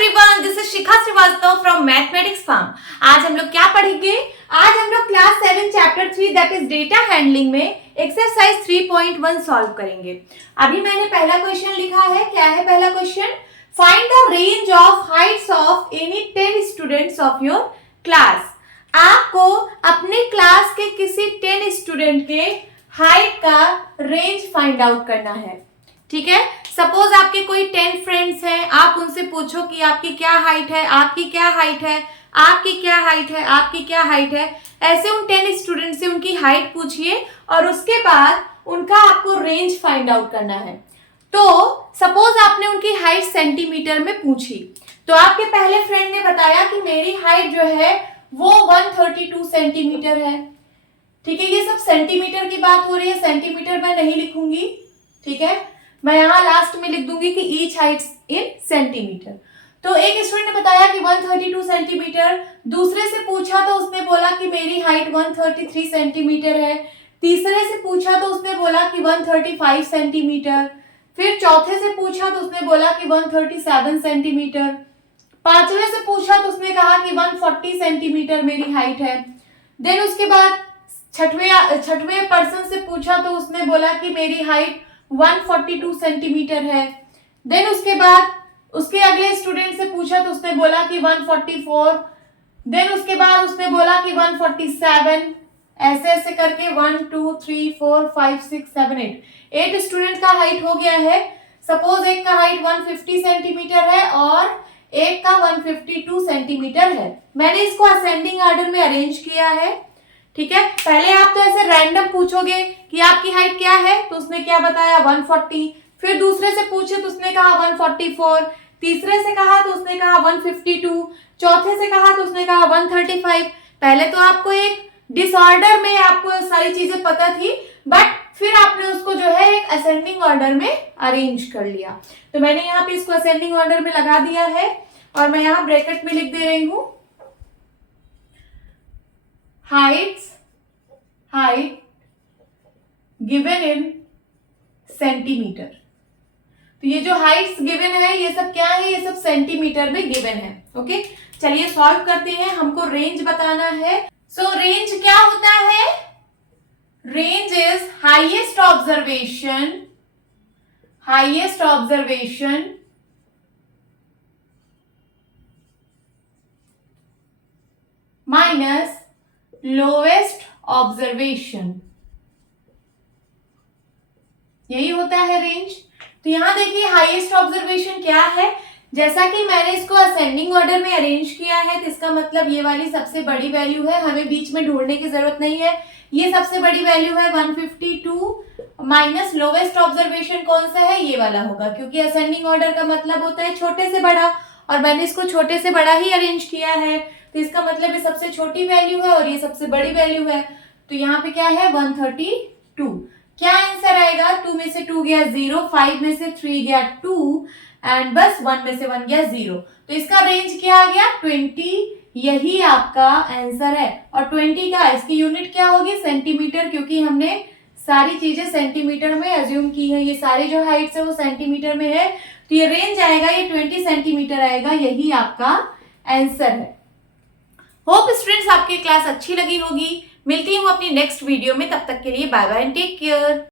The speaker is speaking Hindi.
Everyone, this is Shikha Srivastava from Mathematics Farm. आज हम लोग क्या पढ़ेंगे? आज हम लोग class 7 chapter 3 that is data handling में एक्सरसाइज 3.1 सॉल्व करेंगे। अभी मैंने पहला क्वेश्चन लिखा है। क्या है पहला question? Find the range of Heights of any 10 students of your class. आपको अपने क्लास के किसी 10 स्टूडेंट के हाइट का रेंज फाइंड आउट करना है। ठीक है, सपोज आपके कोई 10 फ्रेंड्स हैं, आप उनसे पूछो कि आपकी क्या हाइट है, आपकी क्या हाइट है, आपकी क्या हाइट है, आपकी क्या हाइट है। ऐसे उन 10 स्टूडेंट से उनकी हाइट पूछिए और उसके बाद उनका आपको रेंज फाइंड आउट करना है। तो सपोज आपने उनकी हाइट सेंटीमीटर में पूछी, तो आपके पहले फ्रेंड ने बताया कि मेरी हाइट जो है वो 132 सेंटीमीटर है। ठीक है, ये सब सेंटीमीटर की बात हो रही है, सेंटीमीटर मैं नहीं लिखूंगी। ठीक है, मैं यहाँ लास्ट में लिख दूंगी कि ईच हाइट इन सेंटीमीटर। तो एक स्टूडेंट ने बताया कि 132 सेंटीमीटर, दूसरे से पूछा तो उसने बोला कि मेरी हाइट 133 सेंटीमीटर है, तीसरे से पूछा तो उसने बोला कि 135 सेंटीमीटर, फिर चौथे से पूछा तो उसने बोला कि 137 सेंटीमीटर, पांचवे से पूछा तो उसने कहा कि 140 सेंटीमीटर मेरी हाइट है। देन उसके बाद छठवें पर्सन से पूछा तो उसने बोला कि मेरी हाइट 142 सेंटीमीटर है। देन उसके बाद उसके अगले स्टूडेंट से पूछा तो उसने बोला कि 144। देन उसके बाद उसने बोला कि 147। ऐसे ऐसे करके 1 2 3 4 5 6 7 8 स्टूडेंट का हाइट हो गया है। सपोज एक का हाइट 150 सेंटीमीटर है और एक का 152 सेंटीमीटर है। मैंने इसको असेंडिंग ऑर्डर में अरेंज किया है। ठीक है, पहले आप तो ऐसे रैंडम पूछोगे कि आपकी हाइट क्या है, तो उसने क्या बताया 140। फिर दूसरे से पूछे तो उसने कहा 144, तीसरे से कहा तो उसने कहा 152, चौथे से कहा तो उसने कहा 135। पहले तो आपको एक डिसऑर्डर में आपको सारी चीजें पता थी, बट फिर आपने उसको जो है एक असेंडिंग ऑर्डर में अरेंज कर लिया। तो मैंने यहाँ पे इसको असेंडिंग ऑर्डर में लगा दिया है और मैं यहाँ ब्रैकेट में लिख दे रही हूं height given in सेंटीमीटर। तो ये जो हाइट्स गिवन है ये सब क्या है? ये सब सेंटीमीटर में गिवन है। ओके, चलिए सॉल्व करते हैं। हमको रेंज बताना है। सो रेंज क्या होता है? Range is highest observation minus lowest observation, यही होता है रेंज। तो यहां देखिए हाईएस्ट ऑब्जर्वेशन क्या है। जैसा कि मैंने इसको असेंडिंग ऑर्डर में अरेंज किया है, तो इसका मतलब ये वाली सबसे बड़ी वैल्यू है, हमें बीच में ढूंढने की जरूरत नहीं है। ये सबसे बड़ी वैल्यू है 152 माइनस लोवेस्ट ऑब्जर्वेशन कौन सा है? ये वाला होगा, क्योंकि असेंडिंग ऑर्डर का मतलब होता है छोटे से बड़ा, और मैंने इसको छोटे से बड़ा ही अरेंज किया है। तो इसका मतलब ये सबसे छोटी वैल्यू है और ये सबसे बड़ी वैल्यू है। तो यहाँ पे क्या है? 132। क्या आंसर आएगा? 2 में से 2 गया 0, 5 में से 3 गया 2 एंड बस 1 में से 1 गया 0। तो इसका रेंज क्या आ गया? 20। यही आपका आंसर है। और 20 का इसकी यूनिट क्या होगी? सेंटीमीटर, क्योंकि हमने सारी चीजें सेंटीमीटर में अज्यूम की है। ये सारी जो हाइट्स है वो सेंटीमीटर में है, तो ये रेंज आएगा, ये 20 सेंटीमीटर आएगा। यही आपका आंसर है। होप स्टूडेंट्स आपकी क्लास अच्छी लगी होगी। मिलती हूँ अपनी नेक्स्ट वीडियो में, तब तक के लिए bye bye and take care.